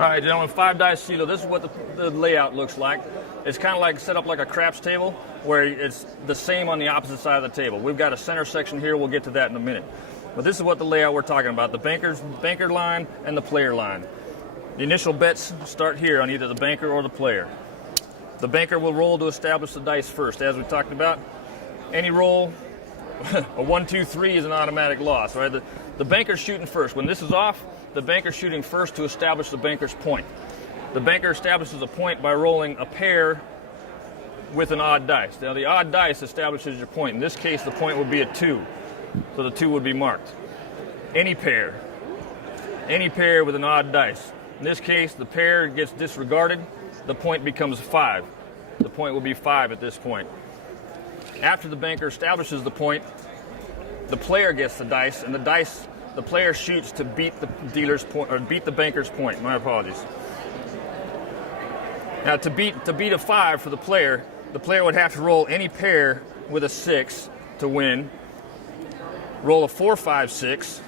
All right, gentlemen, 5 dice CeeLo. This is what the layout looks like. It's kind of like set up like a craps table where it's the same on the opposite side of the table. We've got a center section here. We'll get to that in a minute. But this is what the layout we're talking about, the banker line and the player line. The initial bets start here on either the banker or the player. The banker will roll to establish the dice first, as we talked about. Any roll, a 1, 2, 3 is an automatic loss, right? The banker's shooting first. When this is off, the banker's shooting first to establish the banker's point. The banker establishes a point by rolling a pair with an odd dice. Now, the odd dice establishes your point. In this case, the point would be a 2, so the 2 would be marked. Any pair with an odd dice. In this case, the pair gets disregarded. The point becomes 5. The point will be 5 at this point. After the banker establishes the point, the player gets the dice, and the player shoots to beat the dealer's point, or beat the banker's point. My apologies. Now, to beat a 5 for the player would have to roll any pair with a 6 to win. Roll a 4, 5, 6,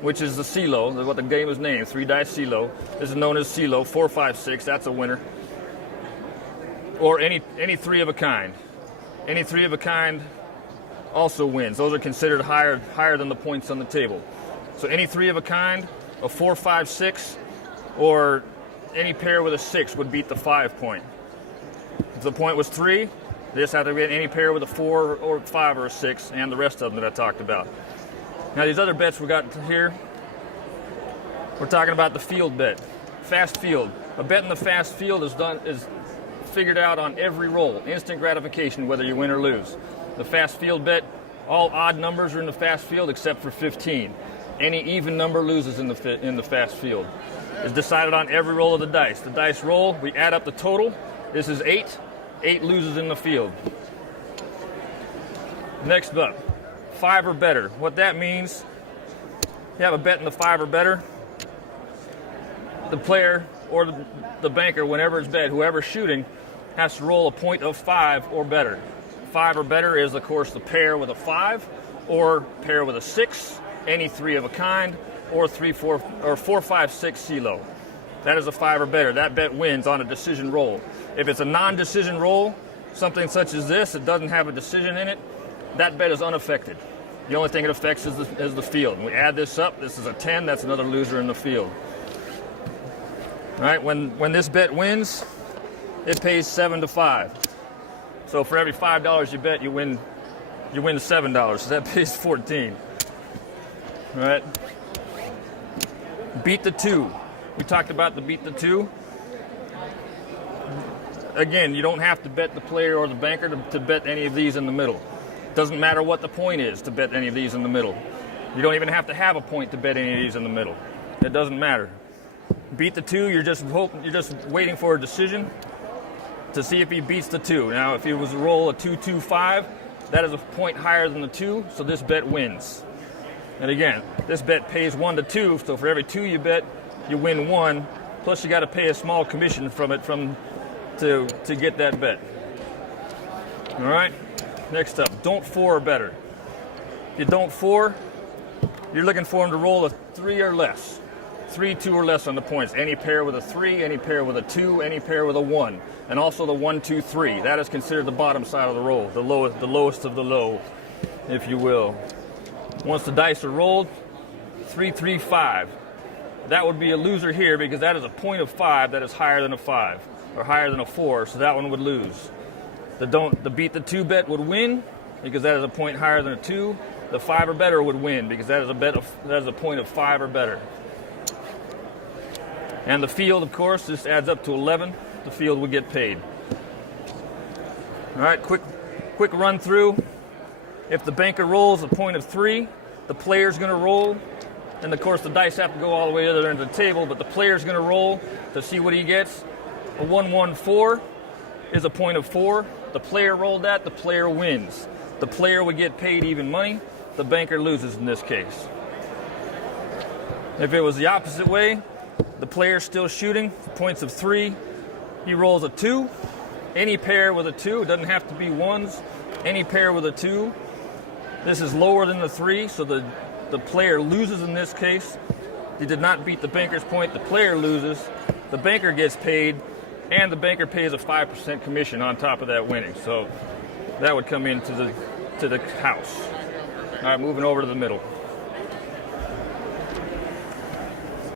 which is the CeeLo. That's what the game is named. 3 dice CeeLo. This is known as CeeLo. 4, 5, 6. That's a winner. Or any 3 of a kind. Any 3 of a kind also wins. Those are considered higher than the points on the table. So any 3 of a kind, a 4, 5, 6, or any pair with a 6 would beat the 5 point. If the point was 3, they just have to get any pair with a 4 or 5 or a 6, and the rest of them that I talked about. Now these other bets we got here, we're talking about the field bet, fast field. A bet in the fast field is figured out on every roll, instant gratification, whether you win or lose. The fast field bet, all odd numbers are in the fast field except for 15. Any even number loses in the fast field. It's decided on every roll of the dice. The dice roll, we add up the total. This is 8. 8 loses in the field. Next up, 5 or better. What that means, you have a bet in the 5 or better. The player or the banker, whenever it's bet, whoever's shooting, has to roll a point of 5 or better. 5 or better is, of course, the pair with a 5 or pair with a 6, any 3 of a kind, or 4, 5, 6 CeeLo. That is a 5 or better. That bet wins on a decision roll. If it's a non-decision roll, something such as this, it doesn't have a decision in it, that bet is unaffected. The only thing it affects is the field. When we add this up, this is a 10, that's another loser in the field. All right, when this bet wins, it pays 7 to 5. So for every $5 you bet, you win $7. So that pays 14. All right. Beat the 2. We talked about the beat the 2. Again, you don't have to bet the player or the banker to bet any of these in the middle. It doesn't matter what the point is to bet any of these in the middle. You don't even have to have a point to bet any of these in the middle. It doesn't matter. Beat the 2, you're just waiting for a decision to see if he beats the 2. Now, if he was to roll a 2, 2, 5, that is a point higher than the 2, so this bet wins. And again, this bet pays 1 to 2, so for every 2 you bet, you win 1, plus you got to pay a small commission from it to get that bet. All right, next up, don't 4 or better. If you don't 4, you're looking for him to roll a 3 or less. 3, 2 or less on the points. Any pair with a 3, any pair with a 2, any pair with a 1. And also the 1, 2, 3. That is considered the bottom side of the roll, the lowest of the low, if you will. Once the dice are rolled, 3, 3, 5. That would be a loser here because that is a point of 5 that is higher than a 5 or higher than a 4, so that one would lose. The beat the 2 bet would win because that is a point higher than a 2. The 5 or better would win because that is a point of 5 or better. And the field, of course, this adds up to 11. The field would get paid. All right, quick run through. If the banker rolls a point of 3, the player's going to roll. And, of course, the dice have to go all the way to the other end of the table, but the player's going to roll to see what he gets. A 1, 1, 4 is a point of 4. The player rolled that. The player wins. The player would get paid even money. The banker loses in this case. If it was the opposite way, the player's still shooting for points of 3. He rolls a 2. Any pair with a 2, it doesn't have to be 1s. Any pair with a 2. This is lower than the 3, so the player loses in this case. They did not beat the banker's point. The player loses. The banker gets paid, and the banker pays a 5% commission on top of that winning. So that would come into the house. All right, moving over to the middle.